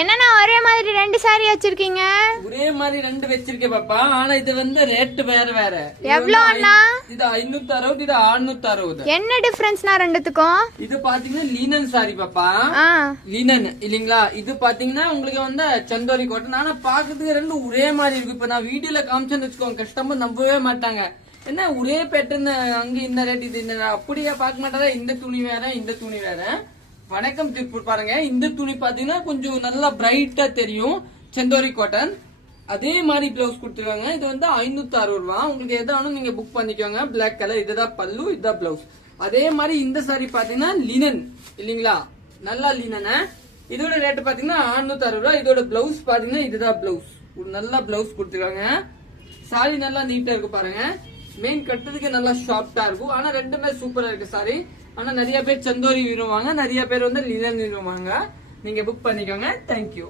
என்னன்னா ஒரே மாதிரி ரெண்டு சாரி வச்சிருக்கீங்க? ஒரே மாதிரி ரெண்டு வச்சிருக்கேன் பாப்பா. ஆனா இது வந்து ரேட் வேற வேற. எவ்வளவு அண்ணா? இது 560, இது 660. என்ன டிஃபரன்ஸ்னா ரெண்டுத்துக்கும்? இது பாத்தீங்கன்னா லீனன் சாரி பாப்பா. லீனன் இல்லீங்களா? இது பாத்தீங்கன்னா உங்களுக்கு வந்து சந்தோரி காட்டன். ஆனா பாக்கிறதுக்கு ரெண்டு ஒரே மாதிரி இருக்கு. இப்ப நான் வீடியோல காமிச்சேன்னு வச்சுக்கோங்க, கஸ்டமர் நம்பவே மாட்டாங்க. என்ன ஒரே பேட்டர்ன், அங்க இந்த ரேட் இது இந்த அப்படியே பார்க்க மாட்டாங்க. இந்த துணி வேற, இந்த துணி வேற. வணக்கம் திருப்பூர் பாருங்க. இந்த துணி பாத்தீங்கன்னா கொஞ்சம் நல்லா பிரைட்டா தெரியும், செந்தோரி காட்டன். அதே மாதிரி பிளவுஸ் கொடுத்துருக்காங்க. இது வந்து 560 ரூபா. உங்களுக்கு எதானும் நீங்க புக் பண்ணிக்கோங்க. பிளாக் கலர், இதுதான் பல்லு, இதுதான் பிளவுஸ். அதே மாதிரி இந்த சாரி பாத்தீங்கன்னா லினன் இல்லீங்களா? நல்லா லினன். இதோட ரேட் பாத்தீங்கன்னா 660 ரூபா. இதோட பிளவுஸ் பாத்தீங்கன்னா இதுதான் பிளவுஸ். ஒரு நல்ல பிளவுஸ் கொடுத்துருக்காங்க. சாரி நல்லா நீட்டா இருக்கு பாருங்க. மெயின் கட்டுறதுக்கு நல்லா ஷார்ப்டா இருக்கும். ஆனா ரெண்டுமே சூப்பரா இருக்கு சாரி. ஆனா நிறைய பேர் சந்தோரி விரும்புவாங்க, நிறைய பேர் வந்து லினன் விரும்புவாங்க. நீங்க புக் பண்ணிக்கோங்க. தேங்க்யூ.